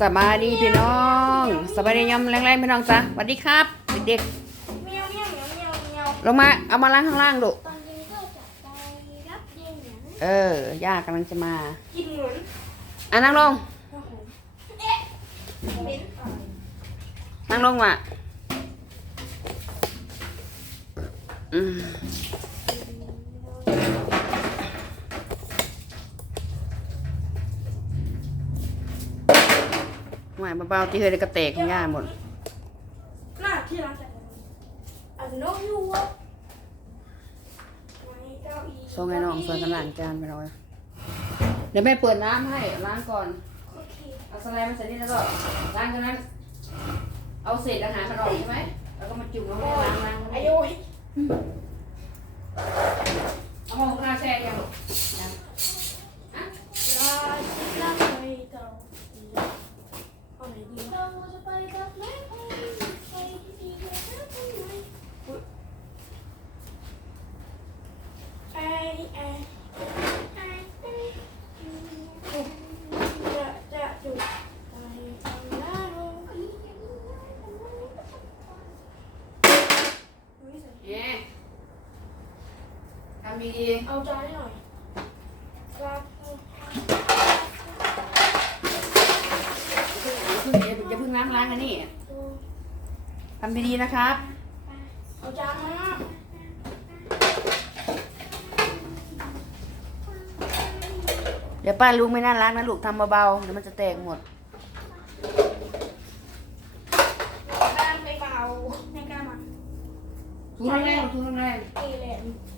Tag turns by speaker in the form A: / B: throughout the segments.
A: สบายดีพี่น้องสบายดียำแรงๆพี่น้องจ้ะสวัสดีครับเด็ก
B: เมียวเมียวเมียวเมียวเมียว
A: ๆลงมาเอามาล้างข้างล่างดู
B: ตอนเย็นก็จะไปรับเย็นเหมือน
A: เออย่ากำลังจะมา
B: กินเหมือน
A: อะนั่งลง
B: ครับผมเอ๊ะเป็น
A: นั่งลงว่ะอืม หวายเบาๆที่เคยได้กระเตกของย่าหมด
B: หน้าที่ร้านจัดอันนกยูวะ
A: ส่งให้น้องส่วนกันล้างจานไปเลยเดี๋ยวแม่เปิดน้ำให้ล้างก่อน
B: โอเค
A: เอาสไลด์มาใส่นี่แล้วก็ล้างจากนั้น เอาเศษอาหารมันออกใช่ไหมแล้วก็มาจุ่มลงไปล้างล้าง
B: อายุย
A: เอามาของข้าแช่ยังลูกยัง
B: ลาลาไปเต่าเอาไหนดีเราจะไปกับแม่ไปไปที่ไหนไปไหนไอ้ไอ้ไอ้ไอ้จะจะจุดไปทางหน้าโรง
A: เนี่ย ทำดี
B: เอาจานให้หน่อยครับ
A: ๆอย่าเพิ่งอย่าเพิ่งล้างล้างอันนี้ทำดีๆนะครับ
B: เอาจานมา
A: เดี๋ยวป้าลูกไม่น่าล้างนะลูกทำเบาๆเดี๋ยวมันจะแตกหมด
B: แป้งไปเบาในกล้ามา
A: ทุนแรงๆทุนแรง
B: เอเลน
A: ๆ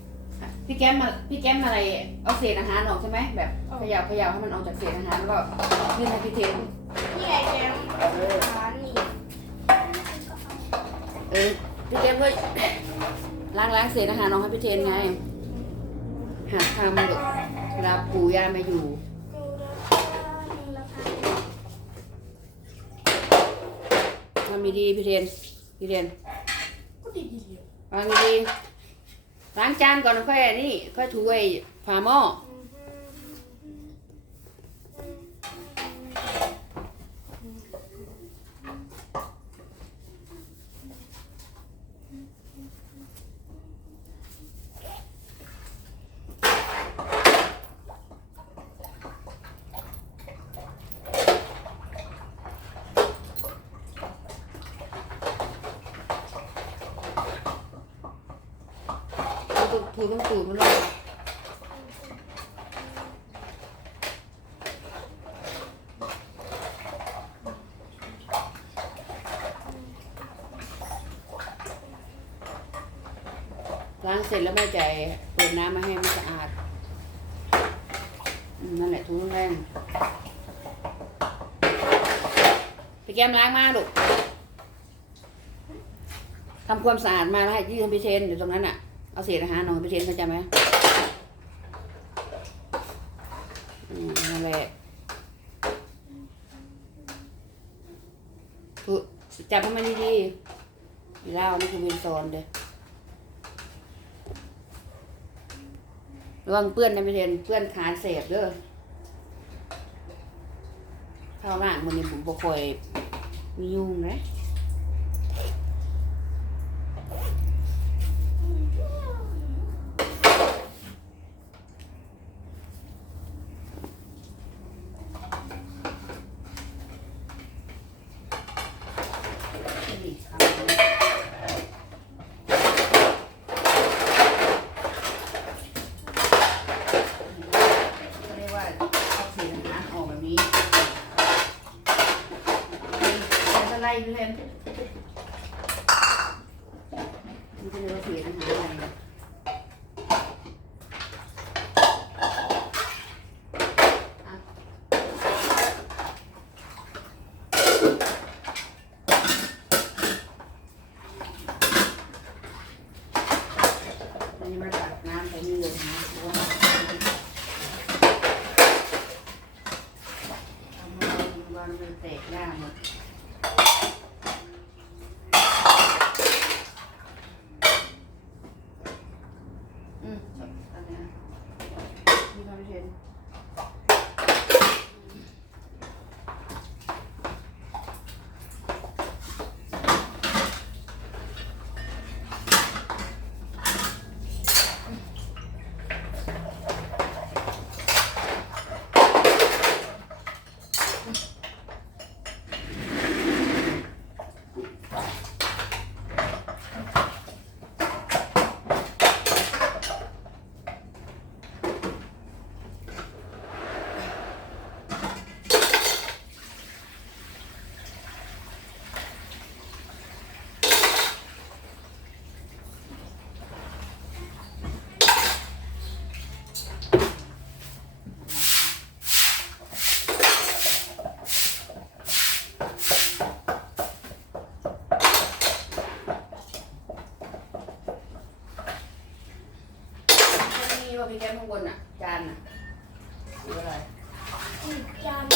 A: พี่แก้มมาพี่แก้มมาอะไรเอาเศษอาหารออกใช่ไหมแบบเขย่าเขย่าให้มันออกจากเศษอาหารแล้วก็ยื่นให้พี่เทน
B: นี่ไอ้แกมร้านนี่
A: เออพี่แก้มก็ล้างล้างเศษอาหารออกให้พี่เทนไงหาทำเด็กเวลาปู่ย่าไม่อยู่
B: กูราคาหนึ่งราคา
A: ทำดีๆพี่เทนพี่เทน
B: ก็ดีดีอะ
A: ล้างดีๆ ล้างจานก่อนค่อยนี่ค่อยถูไอ้ฝาหม้อ ถูต้องถูมันเลยล้างเสร็จแล้วแม่ใจเปิดน้ำมาให้มันสะอาด นั่นแหละถูแรงไปแก้มล้างมาลูกทำความสะอาดมาแล้วให้ยื่นพี่เชนอยู่ตรงนั้นอะ เอาเศษอาหารหน่องพี่เชนเข้าใจไหมอืมนั่นแหละถูจับให้มันดีๆอีเล่านี่คือเวนซอนเด้อระวังเปื้อนนะพี่เชนเปื้อนขาเสพเด้อข้าวหน้ามันนี่ผมบ่คอยมียุ่งนะ ก็เรียกว่าเอาสีอาหารออกแบบนี้เป็น อะไรเพื่อนมันจะเรียกว่าสีอาหารอะไรอะอันนี้มาตักน้ำไปนี่เลยนะเพราะว่า ทำให้วันมันแตกยากหมดอืมจบอันเนี้ย มีค
B: 一家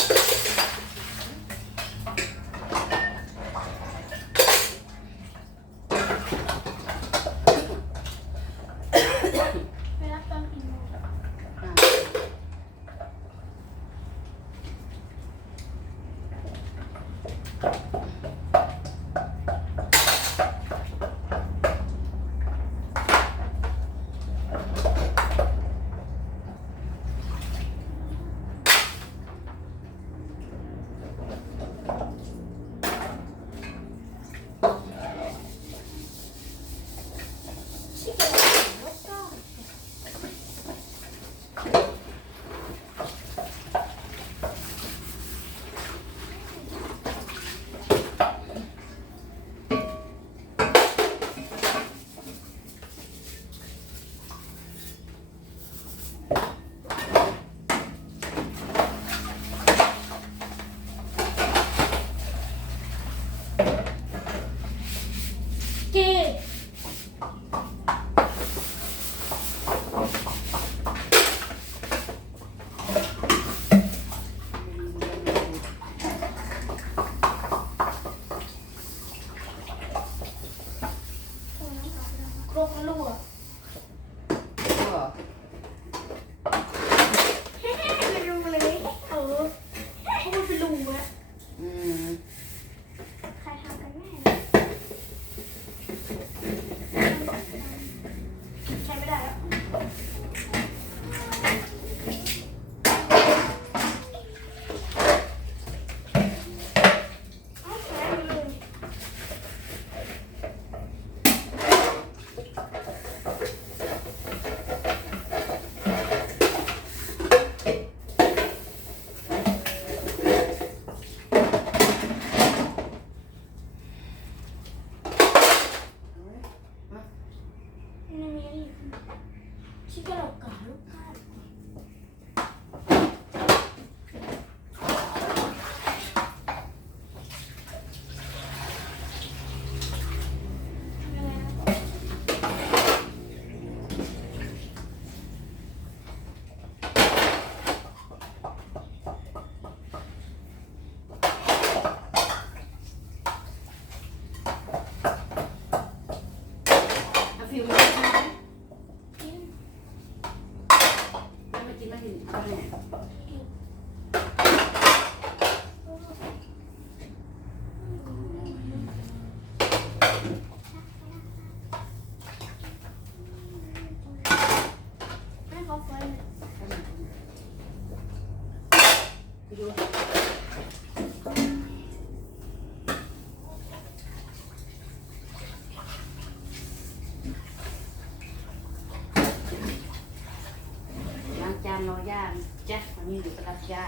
B: ย่า
A: งจ้ะวันนี้อยู่กับรับย่า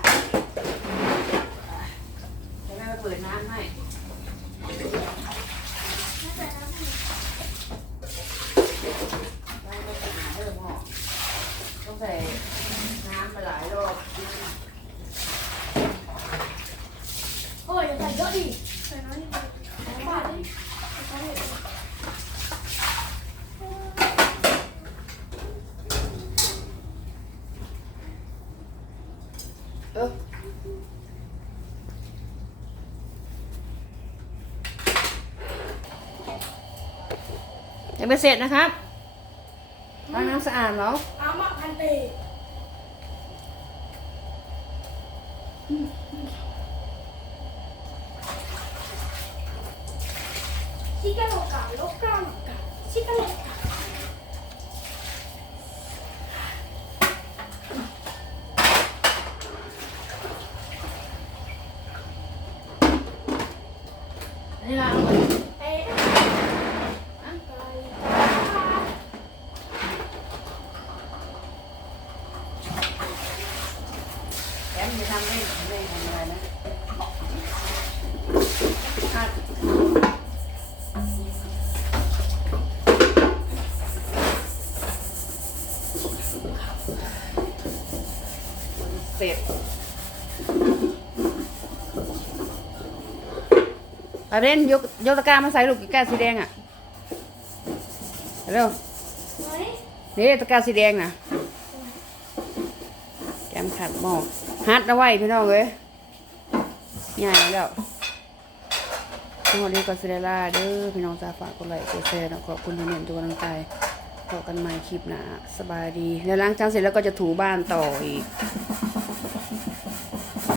A: จะแม่มาเปิดน้ำให้ต้องใส่น้ำไปหลายรอบ
B: โอ้ยอย่าใส่เยอะดิใส่น้อยนิดเดียวใส่บาทดิใส่เยอะดิ
A: เออ ยังไม่เสร็จนะครับล้างน้ำสะอาดหรอ
B: อามาพันเตชิคกี้พายกาลูกกลาลูกค้าชิคกี้พายกา
A: อันนี้ล้างก่อน
B: เอ๊ะ
A: อะ
B: ไก่
A: แถมจะทำได้ไม่ทำอะไรนะหัดเสร็จ เอาเล่นยกยกตะกร้ามาใส่ลูกกีก้าสีแดงอะเร็ว
B: ไหน
A: นี่ตะกร้าสีแดงนะแกมขัดหม้อฮัดเอาไว้พี่น้องเอ้ยใหญ่แล้วทั้งหมดนี้ก็เซเดล่าเด้อพี่น้องจ้าฝากกดไลค์กดแชร์แล้วขอบคุณที่เน้นตัวกำลังใจพบกันใหม่คลิปหน้าสบายดีแล้วล้างจานเสร็จแล้วก็จะถูบ้านต่ออีก